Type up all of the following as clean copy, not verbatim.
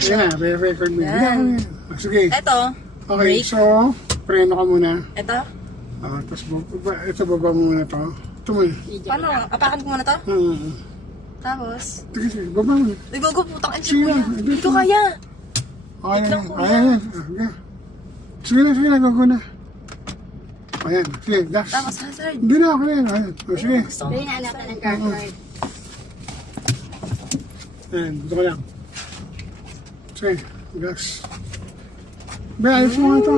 Ayan, re-record mo. Yan. Sige. Eto. Okay, Brake. so, preno ka muna. Eto. Tapos, ito baba mo muna to. Ito muna. Paano? Apakan ko muna to? Tapos. Sige, sige, baba mo. Ay, gogo, putang ina Sige mo. lang, Hindi ko kaya. Okay Wait na, lang, kuya. ayan. Sige na, gago na. Ayan, sige, gas. Tapos, hazard. Hindi na, okay na. Ayan, sige. Gusto ko. Dali na anak ng car card. Ayan, dito ka lang. Sige, gas. Be, ayos mo nga ito.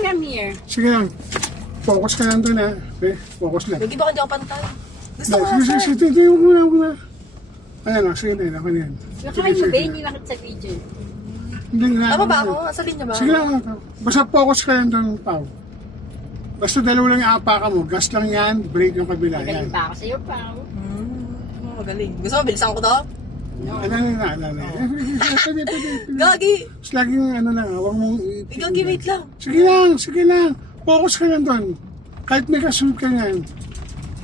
Come here. Sige lang. Focus ka lang doon ha. Be, focus lang. Lagi ba hindi ako pantay? Gusto ko Sige, sige, hazard. sige, sige, huwag muna. Ayan o, sige na, ako na yan. Nakain mo ba? Hindi nakit sa video. Hindi na. Tama ba ako? Sa linya ba? Sige lang, basta focus ka lang doon, Pao. Basta dalawa lang yung apaka mo. Gas lang yan, brake yung kabila. Yan. Magaling pa ako sa'yo, Pao. Magaling. Gusto mo, bilisan ko to? Ano. Pwede. Gagi. Tapos laging ano lang, huwag mong... Gagi, wait lang. Sige lang. Focus ka lang doon. Kahit may kasunod ka yan.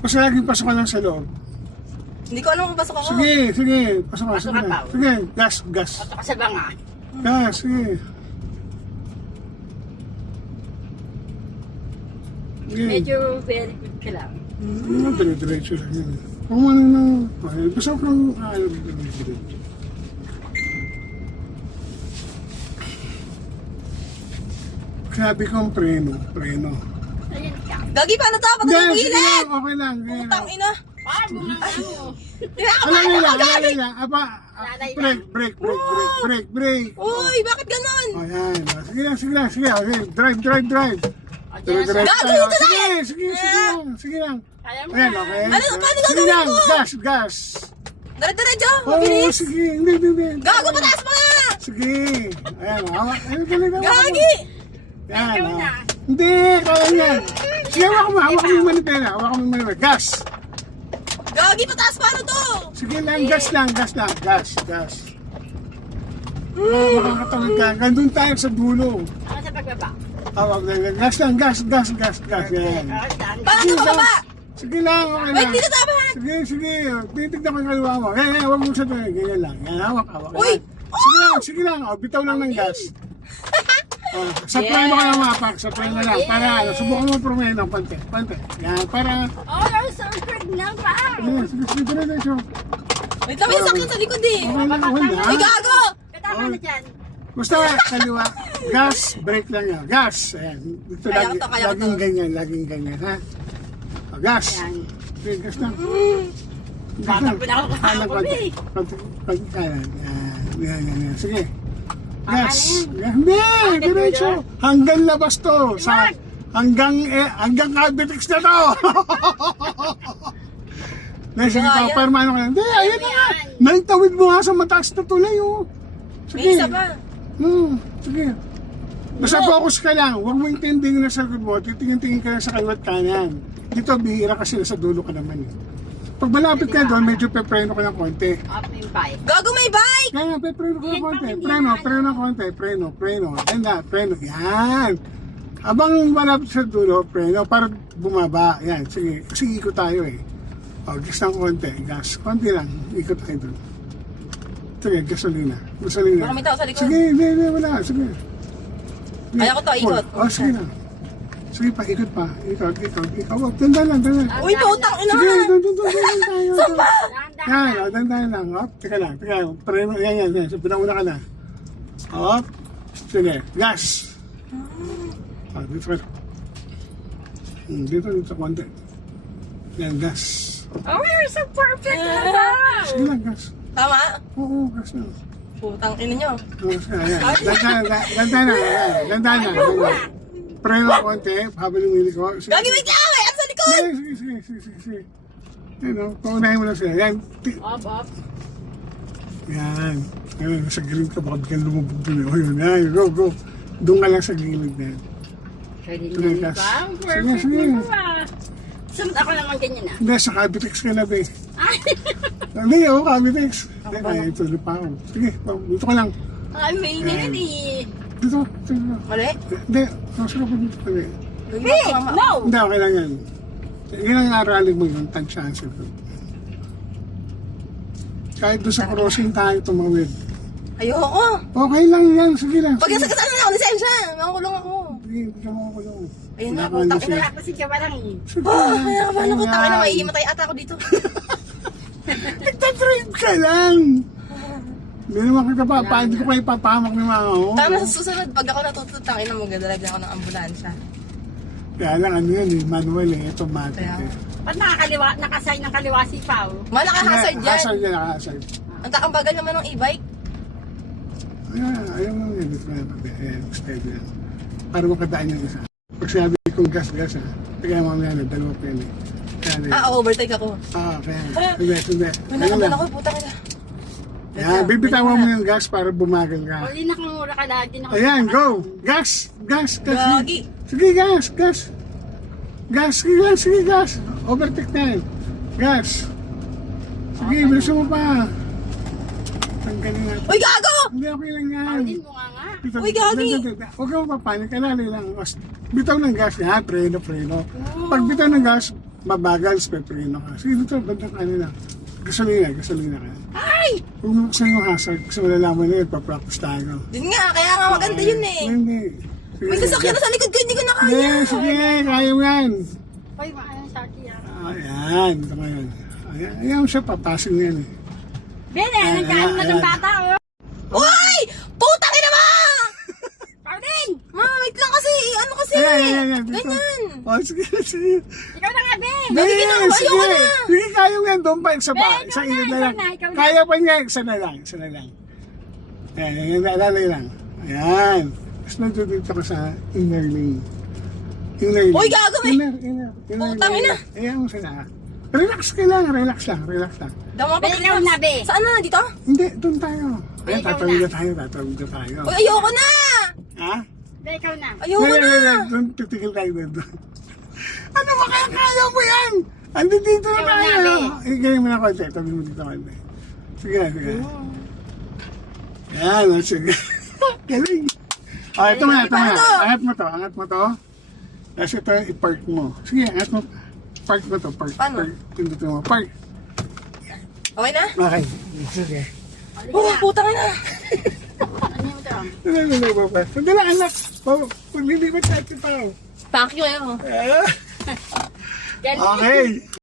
Basta laging pasok ka lang sa loob. Hindi ko alam kung pasok ako. Sige. Pasok ka. Pasok ka, Pao. Sige, gas. Pato ka sa banga. Gas, sige. Sige. Medyo very good ka lang. Dire-diretso lang yan. Kung ano na, basta kung dire-diretso. Sabi kong preno. Ayan ka. Gagi, paano to? Patay yung Sige gilid! lang, okay lang. Putang ina. Paano nga mo? Alam nila. Apa, brake. Uy, bakit ganon? O yan. Sige lang. Okay, drive. O, dyan na siya. Gago, dito na! Sige lang. Kaya mo Ayan, na. okay. Ano, paano Sige gagawin lang, ko? gas. Dire-diretso, Oo, mabilis. sige. Hindi. Gago, pataas mo nga! Sige. Ayan, hawak. Dali. Gagi! Yan, Ikaw na. Hindi, kaya yan. Sige, hawak mo yung manipela. Gas. Gagi, pataas paano to? Sige lang, gas lang. Makakatawid ka. Gandun tayo sa dulo. Ako sa pagbaba. Hawak lang. Gas. Yan. O, daan. Paano to mababa? Sige lang, okay Wait, lang. dito tapat! Sige. Titignan ko yung kaliwa mo. Yan, huwag mo siya tayo. Ganyan lang. Yan, hawak. Uy! Sige lang. Bitaw lang ng gas. Sa preno ka lang mapak. Sa preno lang. Para, subukan mo preno. Pante. Yan, para... Oh, you're so good na, Pao. Sige, diretso. Wait lang, may sakyan sa likod eh. Okay lang, wala. Ay, gago! Katama na dyan. Basta kaliwa, gas, brake lang yan. Gas, ayan. Dito Kaya ko to, kaya ko to. laging ganyan, ha? Gas. Yan. Okay, gas lang. Bakit pa na ako kahapon eh. Kanan. Yan. Sige. Tama Gas. na Hindi, Bakit diretso. Hanggang labas to. Hanggang Calvitex na to. Sige, Kaya. paparmano ka. Hindi, ayan na nga. Naitawid mo nga sa mataas na tulay, oh. May isa pa. Sige. Basta focus ka lang. Huwag mo intinding na sa likod mo. Titingin-tingin ka lang sa kaliwat kanan. Dito, bihira kasi nasa dulo ka naman eh. Pag malapit ka doon, medyo pepreno ka ng konti. Up yung bike. Gago, may bike! Kaya pepreno ka ng konti. Hindi Preno ng konti. Preno. Preno. Yan. Abang malapit sa dulo, preno para bumaba. Yan, sige. Kasi ikot tayo eh. Gas ng konti. Gas. Konti lang. Ikot tayo doon. Sige, gasolina. Baka may tao sa likod. Sige, hindi, wala. Sige. Kaya ko to, ikot. Sige na. Sige pa, ikot pa. Ikot. Ikaw, dandan lang. Uy, putang ina! Sige, doon tayo. Samba! Yan, dandan lang. Teka lang. Preno, yan. So, pinauna ka na. Sige, gas. Dito ka. Dito konti. Yan, gas. Oh, you're so perfect na, Pao. Sige lang, gas. Tama? Oo, gas na. Putang ina nyo. Dandan na. Preno konti, habang lumili ko. Gagi, wait lang! May sa likod! Sige. Paunahin mo lang sila. Yan. Up. Yan. Sa gilid ka, baka bigyan lumubog doon. O yun, go. Doon ka lang sa gilid na yan. Pwede Sige, na, gas. Pao. Sige. Perfect na, Pao. Sunod ako naman ganyan na. Hindi, sa Cavitex ka na, be. Ay, Hindi, Cavitex. Ito, pa ako. Sige, dito ka lang. ay, may nini. Dito. Mali? Hindi, nasa ka pa dito. Be. Hey, no! Hindi, okay lang yan. Yan ang aralin mo yun, tag-chance ko. Kahit doon sa crossing tayo tumawid. Ayoko. Okay lang yan, sige lang. Pag nasagasaan na ako, lisensya. Makukulong ako. Sige, hindi ka makakulong. Ayun na, Wala kang putak lisensya. Wala kasi ka ba lang eh. Sige, Ay, paano ko ayan. tayo na maihimatay ata ako dito. Nagtatrip ka lang. Hindi naman kita pa, hindi ko kayo papahamak ng mga ako. Tama sa susunod, pag ako natututang, ina mo, gadalab na ako ng ambulansya. Kaya lang ano yun eh, manual eh, automatic Kaya. eh. Ba't nakasay ng kaliwa si Pao? Malaka-hazard yan. Hazard yan, hazard. Ang takang bagal naman ng e-bike. Ayaw lang yan, dito na natin. Ayan, steady yan. Para makadaan yung isa. Pag sinabi kong gas-gas ha, kaya mamaya na, dalawa pa yun eh. Kaya na Overtake ako. kaya. Hindi. Malakaban ako, putang ina. Ayan, bibitawan mo yung gas para bumagal ka. Uli nakamura ka lagi. Ayan, go! Gas! Gas! Gas! Gagi. Sige, gas! Gas! Gas! Sige lang, sige, gas! Overtake na yun. Gas! Sige, bilisan mo pa. Ang galing natin. Uy, gago! Hindi, okay lang yan. Paulin mo nga nga. Bitaw- Uy, gagi! Huwag ka mapapanik, alala lang. Bitaw ng gas, yan, preno. Pag bitaw ng gas, mabagal, preno ka. Sige, dito, bandang kanina. Gasolina ka. Ay! Huwag mo buksan yung hazard kasi malalaman na yun, papractice tayo. Din nga, kaya nga maganda yun eh. Hindi. Sige, May sasakyan na sa likod ko, hindi ko na kaya. Sige, sige, kaya mo yan. Hoy, maayang saki ah. Ayan, ito ngayon. Ayan siya, papasok na yan eh. Bene, nagkaan na ng bata oh. Uy! Putang ina mo! Paulin! Ma, wait lang kasi, ano kasi? Ayan. Dito. Ganyan. Oh, sige. Ikaw na nga, be! Dati ginawa, ayoko na. Sige, kaya mo yan. Doon pa, isa pa. Be, Isang ikaw ilid na na, lang. ikaw na. Kaya pa niya, isa na lang. Ayan, alalay lang. Ayan. Tapos nandito ko sa inner lane. Uy, gago, eh. Inner Putang lane. ina. Ayan mo sila. Relax ka lang. Relax lang. Dama Be, pa ikaw na, be! Saan na? Dito? Hindi, doon tayo. Ayan, Ikaw tatawid na. na tayo. Uy, ayoko na! Ha? Be, ikaw na. Ayoko na! Doon, titigil tayo doon. Ano ba kaya mo yan? Ando dito na Ikaw tayo. na, Ganyan mo na konti. Tabi mo dito konti. Sige. Yan, sige. Galing. Oh, ito nga. Angat mo to. Tapos ito, i-park mo. Sige, angat mo. Park mo to. Paano? Pindot mo. Park. Okay na? Okay. Sige. Oh, putang ina! Ano yung ito? Sandala, anak. Paglilipat natin pa. Fuck you, eh. Ganun. Okay.